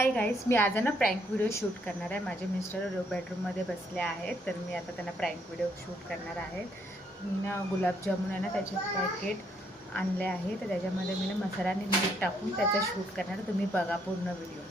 Hi guys, मी आज ना prank video shoot करणार आहे. माझे मिस्टर बेडरूममध्ये बसले आहेत, तर मी आता त्यांना प्रँक व्हिडिओ शूट करणार आहे. मी ना गुलाबजामुन आहे ना त्याचे पॅकेट आणले आहे, तर त्याच्यामध्ये मी ना मसाला आणि मीठ टाकून त्याचं शूट करणार. तुम्ही बघा पूर्ण व्हिडिओ.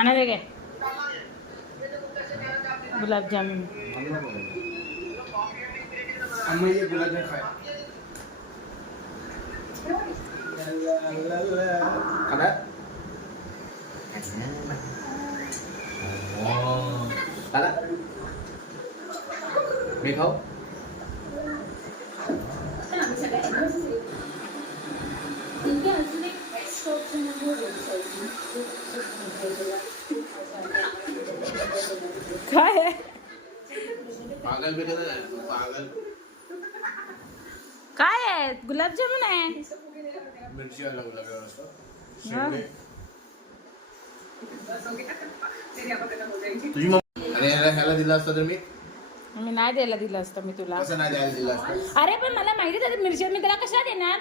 आना दे गुलाबजामुन अम्मा ये गुलाबजामुन खाए खाना खाना मैं खाओ काय आहे? पागल बेटा पागल काय आहे? गुलाबजामुन आहे. मिर्ची अलग अलग तुझी मम्मी अरे ह्याला दिला असता तर मी नाही द्यायला दिलं असतं मी तुला. कसं नाही द्यायला दिला असता? अरे पण मला माहिती आहे मिरची मी त्याला कशा देणार.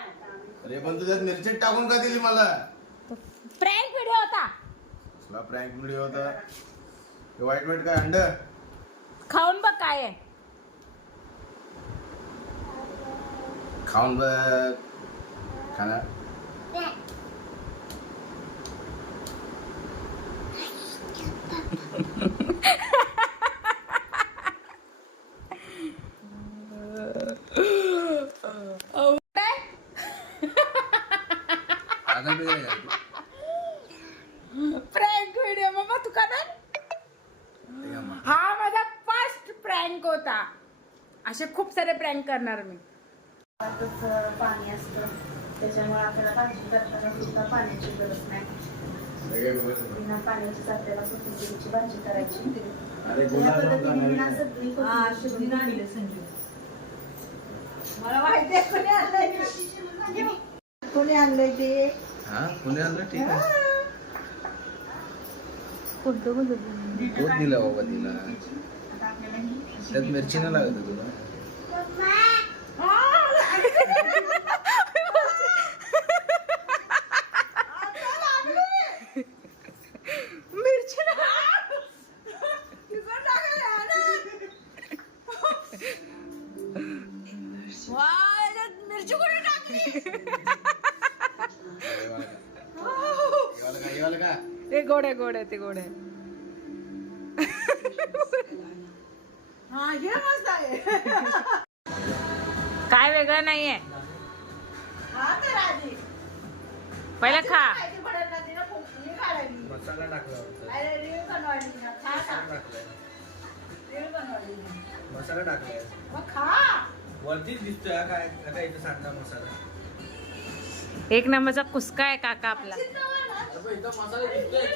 अरे पण तुझ्यात मिरची टाकून का दिली मला? प्रँक व्हिडिओ होता. कसला प्रँक व्हिडिओ होता? हे वाईट वाईट काय अंड खाऊन बघ काय आहे. खाऊन बघ खाना प्रँक व्हिडिओ मम्मा तू करणार. हा माझा फर्स्ट प्रँक होता. असे खूप सारे प्रँक करणार मी. पाणी असतं त्याच्यामुळे आपल्याला भाजी करताना सुद्धा पाण्याची गरज नाही. बिना पाण्याची आपल्याला कोथिंबीरची भाजी करायची. या पद्धतीने मी ना सगळी कोथिंबीर आणली. संजू मला माहिती आहे कोणी आणलंय ते. हा कोणी आणलं ठीक आहे. कोणतं दूध दिला बाबा तिला. त्यात मिरची नाही लागत तुला. मिरची कोणी टाकली. ते गोड आहे गोड आहे ते गोड आहे. हा हे मस्त आहे. काय वेगळं नाहीये. हा तर आधी पहिला खा. मसाला टाकला होता. अरे रील बनवायची ना. खा ना. रील बनवायची मसाला टाकलाय मग खा. वरतीच दिसतोय काय आता इथं सांडा मसाला. एक नंबरचा कुसका आहे काका आपला. इथं मसाला दिसतोय.